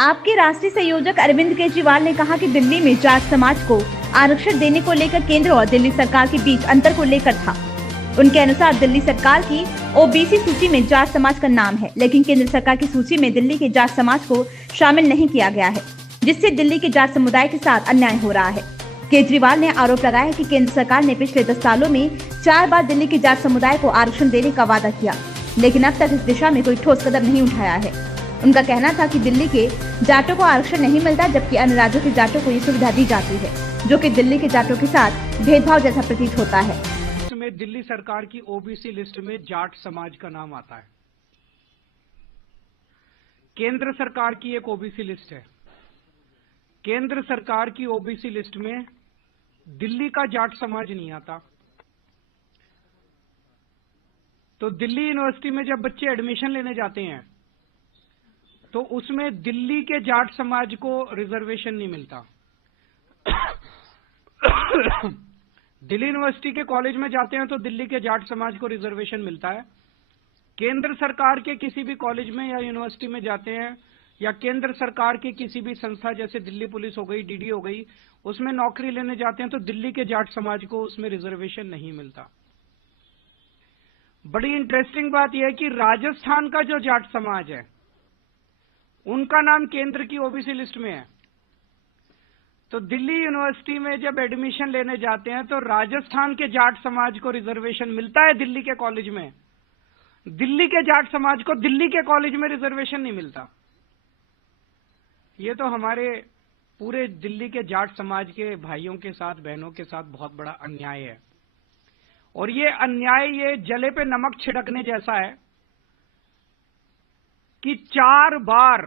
आपके राष्ट्रीय संयोजक अरविंद केजरीवाल ने कहा कि दिल्ली में जाट समाज को आरक्षण देने को लेकर केंद्र और दिल्ली सरकार के बीच अंतर को लेकर था। उनके अनुसार दिल्ली सरकार की ओबीसी सूची में जाट समाज का नाम है, लेकिन केंद्र सरकार की सूची में दिल्ली के जाट समाज को शामिल नहीं किया गया है, जिससे दिल्ली के जाट समुदाय के साथ अन्याय हो रहा है। केजरीवाल ने आरोप लगाया है कि केंद्र सरकार ने पिछले 10 सालों में 4 बार दिल्ली के जाट समुदाय को आरक्षण देने का वादा किया, लेकिन अब तक इस दिशा में कोई ठोस कदम नहीं उठाया है। उनका कहना था कि दिल्ली के जाटों को आरक्षण नहीं मिलता, जबकि अन्य राज्यों के जाटों को ये सुविधा दी जाती है, जो कि दिल्ली के जाटों के साथ भेदभाव जैसा प्रतीत होता है। इसमें दिल्ली सरकार की ओबीसी लिस्ट में जाट समाज का नाम आता है। केंद्र सरकार की एक ओबीसी लिस्ट है। केंद्र सरकार की ओबीसी लिस्ट में दिल्ली का जाट समाज नहीं आता। तो दिल्ली यूनिवर्सिटी में जब बच्चे एडमिशन लेने जाते हैं तो उसमें दिल्ली के जाट समाज को रिजर्वेशन नहीं मिलता। दिल्ली यूनिवर्सिटी के कॉलेज में जाते हैं तो दिल्ली के जाट समाज को रिजर्वेशन मिलता है। केंद्र सरकार के किसी भी कॉलेज में या यूनिवर्सिटी में जाते हैं या केंद्र सरकार की किसी भी संस्था जैसे दिल्ली पुलिस हो गई, डीडी हो गई, उसमें नौकरी लेने जाते हैं तो दिल्ली के जाट समाज को उसमें रिजर्वेशन नहीं मिलता। बड़ी इंटरेस्टिंग बात यह है कि राजस्थान का जो जाट समाज है उनका नाम केंद्र की ओबीसी लिस्ट में है। तो दिल्ली यूनिवर्सिटी में जब एडमिशन लेने जाते हैं तो राजस्थान के जाट समाज को रिजर्वेशन मिलता है दिल्ली के कॉलेज में। दिल्ली के जाट समाज को दिल्ली के कॉलेज में रिजर्वेशन नहीं मिलता। ये तो हमारे पूरे दिल्ली के जाट समाज के भाइयों के साथ, बहनों के साथ बहुत बड़ा अन्याय है। और ये अन्याय ये जले पे नमक छिड़कने जैसा है कि 4 बार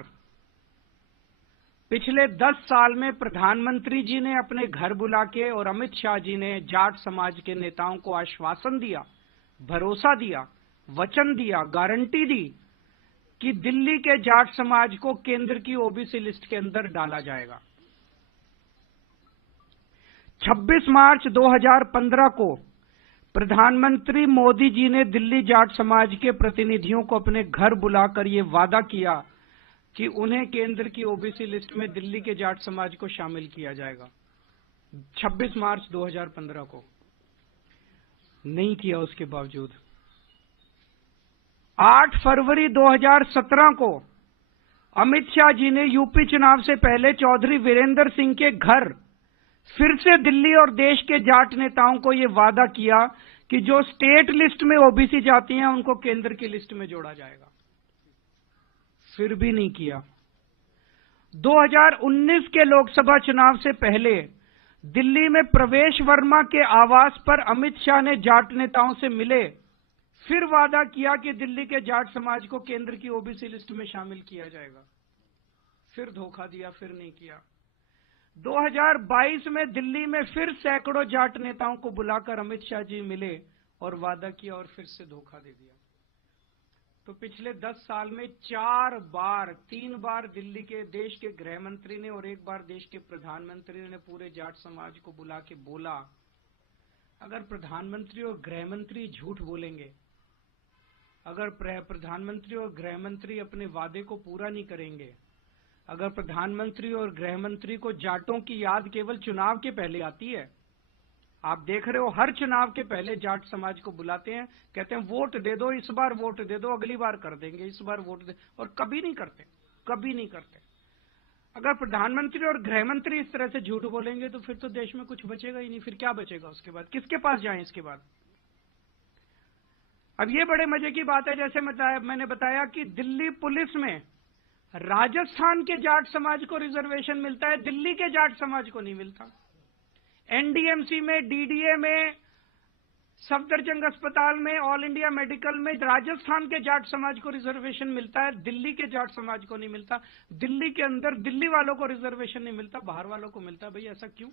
पिछले 10 साल में प्रधानमंत्री जी ने अपने घर बुला के और अमित शाह जी ने जाट समाज के नेताओं को आश्वासन दिया, भरोसा दिया, वचन दिया, गारंटी दी कि दिल्ली के जाट समाज को केंद्र की ओबीसी लिस्ट के अंदर डाला जाएगा। 26 मार्च 2015 को प्रधानमंत्री मोदी जी ने दिल्ली जाट समाज के प्रतिनिधियों को अपने घर बुलाकर यह वादा किया कि उन्हें केंद्र की ओबीसी लिस्ट में दिल्ली के जाट समाज को शामिल किया जाएगा। 26 मार्च 2015 को नहीं किया। उसके बावजूद 8 फरवरी 2017 को अमित शाह जी ने यूपी चुनाव से पहले चौधरी वीरेंद्र सिंह के घर फिर से दिल्ली और देश के जाट नेताओं को यह वादा किया कि जो स्टेट लिस्ट में ओबीसी जाती हैं उनको केंद्र की लिस्ट में जोड़ा जाएगा। फिर भी नहीं किया। 2019 के लोकसभा चुनाव से पहले दिल्ली में प्रवेश वर्मा के आवास पर अमित शाह ने जाट नेताओं से मिले, फिर वादा किया कि दिल्ली के जाट समाज को केंद्र की ओबीसी लिस्ट में शामिल किया जाएगा। फिर धोखा दिया, फिर नहीं किया। 2022 में दिल्ली में फिर सैकड़ों जाट नेताओं को बुलाकर अमित शाह जी मिले और वादा किया और फिर से धोखा दे दिया। तो पिछले 10 साल में 4 बार, 3 बार दिल्ली के देश के गृह मंत्री ने और 1 बार देश के प्रधानमंत्री ने पूरे जाट समाज को बुला के बोला, अगर प्रधानमंत्री और गृह मंत्री झूठ बोलेंगे, अगर प्रधानमंत्री और गृह मंत्री अपने वादे को पूरा नहीं करेंगे, अगर प्रधानमंत्री और गृह मंत्री को जाटों की याद केवल चुनाव के पहले आती है, आप देख रहे हो हर चुनाव के पहले जाट समाज को बुलाते हैं, कहते हैं वोट दे दो, इस बार वोट दे दो, अगली बार कर देंगे, इस बार वोट दे, और कभी नहीं करते, कभी नहीं करते। अगर प्रधानमंत्री और गृह मंत्री इस तरह से झूठ बोलेंगे तो फिर तो देश में कुछ बचेगा ही नहीं। फिर क्या बचेगा उसके बाद? किसके पास जाएं इसके बाद? अब ये बड़े मजे की बात है, जैसे मैंने बताया कि दिल्ली पुलिस में राजस्थान के जाट समाज को रिजर्वेशन मिलता है, दिल्ली के जाट समाज को नहीं मिलता। एनडीएमसी में, डीडीए में, सफदरजंग अस्पताल में, ऑल इंडिया मेडिकल में राजस्थान के जाट समाज को रिजर्वेशन मिलता है, दिल्ली के जाट समाज को नहीं मिलता। दिल्ली के अंदर दिल्ली वालों को रिजर्वेशन नहीं मिलता, बाहर वालों को मिलता है। भाई ऐसा क्यों?